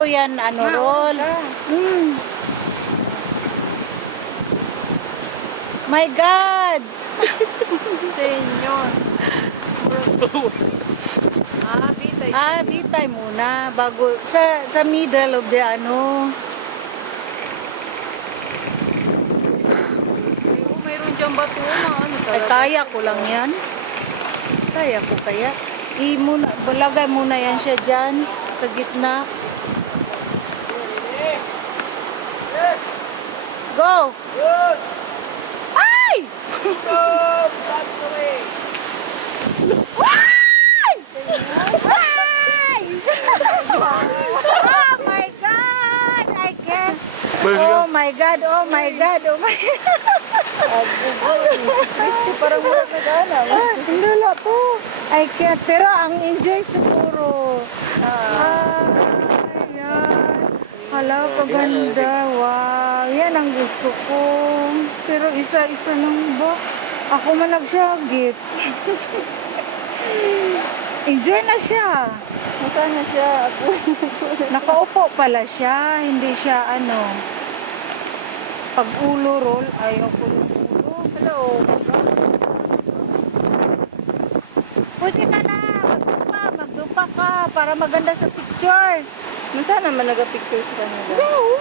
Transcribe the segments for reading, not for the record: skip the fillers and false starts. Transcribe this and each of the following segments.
Yan, ano, roll. My God! Senyor. Bitay. Bitay muna bago sa middle of the ano. Mayroon diyang bato na ano Ay, talaga. kaya ko lang yan. Kaya ko kaya. Balagay muna yan siya dyan sa gitna. Go! Ay! Ay! Ay! Oh my God! I can't. Oh my God! Oh my God! Oh my God! Parang mura na gana. Lala po. I can't. Pero ang enjoy siguro. Ayan. Hala, paganda. Wow. Yan ang gusto ko. Pero isa-isa lang ba? Ako man nagsagip. Enjoy na siya. Maka na siya. Nakaupo pala siya. Hindi siya ano. Pag ulo roll, ayaw ko yung ulo. Hello. Pwede ka na. Magdupa ka. Para maganda sa picture. Masa naman nag-picture sa kanila? Go.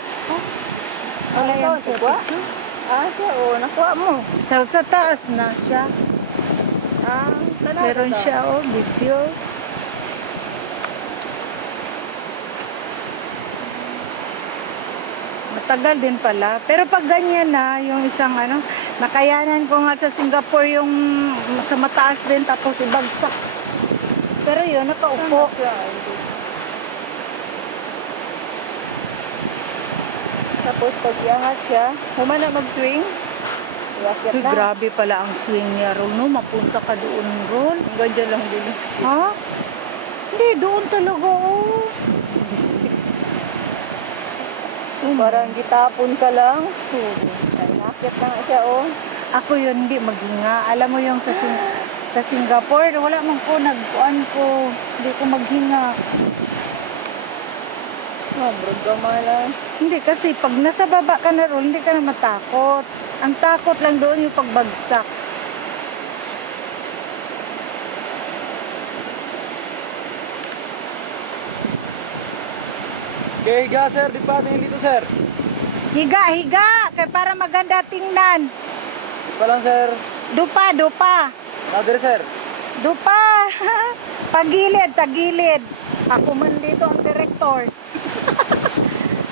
Wala yan sa siya. siya o. Nakuha mo. Sa taas na siya. Tanaw Meron ka. siya video. Matagal din pala. Pero pag ganyan na, yung isang ano, nakayanan ko nga sa Singapore yung sa mataas din tapos ibagsak. Pero yun, nakaupo. Tapos pag iangat siya, humana mag-swing. Iakit Uy, na. grabe pala ang swing niya, Rol, no? Mapunta ka doon, Rol. Hanggang dyan lang din. Ha? Hindi, doon talaga, oh. Parang gitapon ka lang. Ay, nakit na nga siya o. Ako yun, hindi maghinga. Alam mo yung sa Singapore, wala man ko, nagkuan ko. Hindi ko maghinga. Brog ka lang. Hindi, kasi pag nasa baba ka na, Rol, hindi ka na matakot. Ang takot lang doon yung pagbagsak. Okay, higa sir, di pa tingin dito sir. Higa, higa! Kaya para maganda tingnan. Di pa lang sir. Dupa, dupa. Nadir sir. Dupa! Tagilid, tagilid. Ako man dito ang director.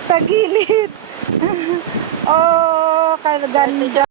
Tagilid. Oh, kaganda.